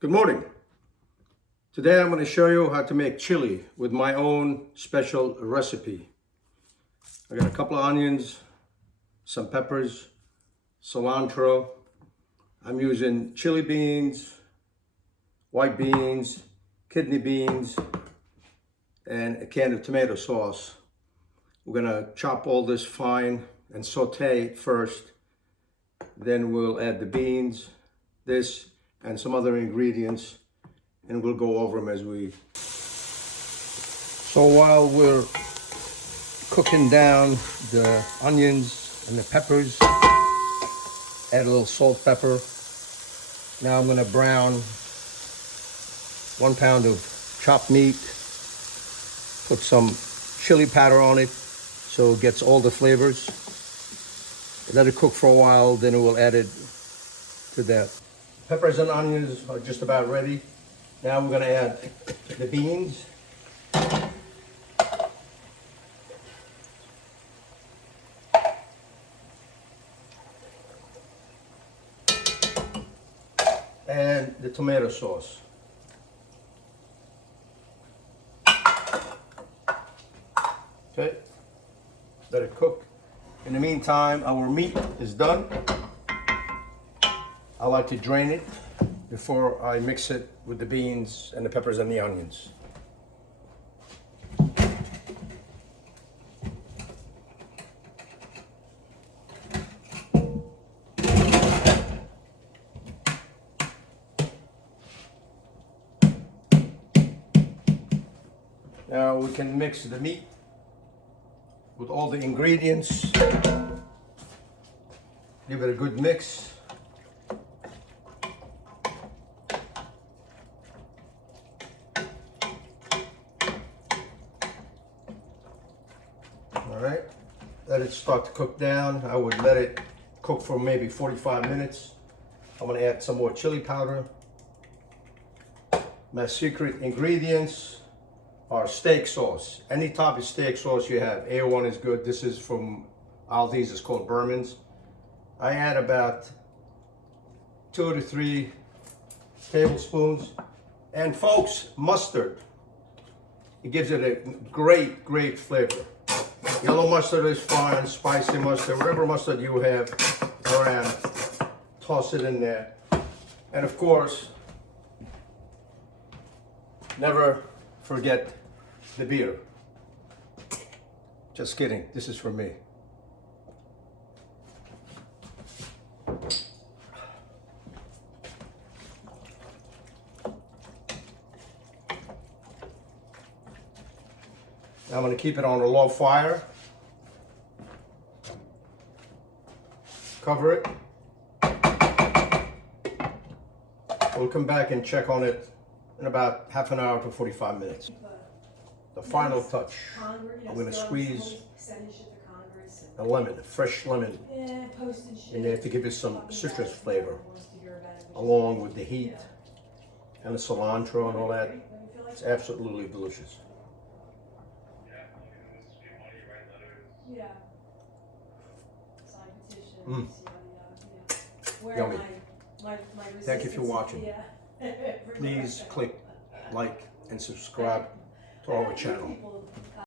Good morning. Today I'm going to show you how to make chili with my own special recipe. I got a couple of onions, some peppers, cilantro. I'm using chili beans, white beans, kidney beans, and a can of tomato sauce. We're going to chop all this fine and saute it first. Then we'll add the beans, this, and some other ingredients, and we'll go over them as we. So while we're cooking down the onions and the peppers, add a little salt, pepper. Now I'm going to brown 1 pound of chopped meat, put some chili powder on it so it gets all the flavors. Let it cook for a while, then we'll add it to that. Peppers and onions are just about ready. Now we're going to add the beans. And the tomato sauce. Okay, let it cook. In the meantime, our meat is done. I like to drain it before I mix it with the beans and the peppers and the onions. Now we can mix the meat with all the ingredients. Give it a good mix. All right, let it start to cook down. I would let it cook for maybe 45 minutes. I'm gonna add some more chili powder. My secret ingredients are steak sauce. Any type of steak sauce you have. A1 is good. This is from Aldi's, it's called Berman's. I add about 2 to 3 tablespoons. And folks, mustard. It gives it a great flavor. Yellow mustard is fine, spicy mustard, whatever mustard you have around, toss it in there. And of course, never forget the beer. Just kidding, this is for me. Now I'm going to keep it on a low fire. Cover it. We'll come back and check on it in about half an hour to 45 minutes. The final touch. I'm going to squeeze a lemon, a fresh lemon, in there to give it some citrus flavor, along with the heat and the cilantro and all that. It's absolutely delicious. Yeah. Yummy. Thank you for watching. Please click like and subscribe to our channel.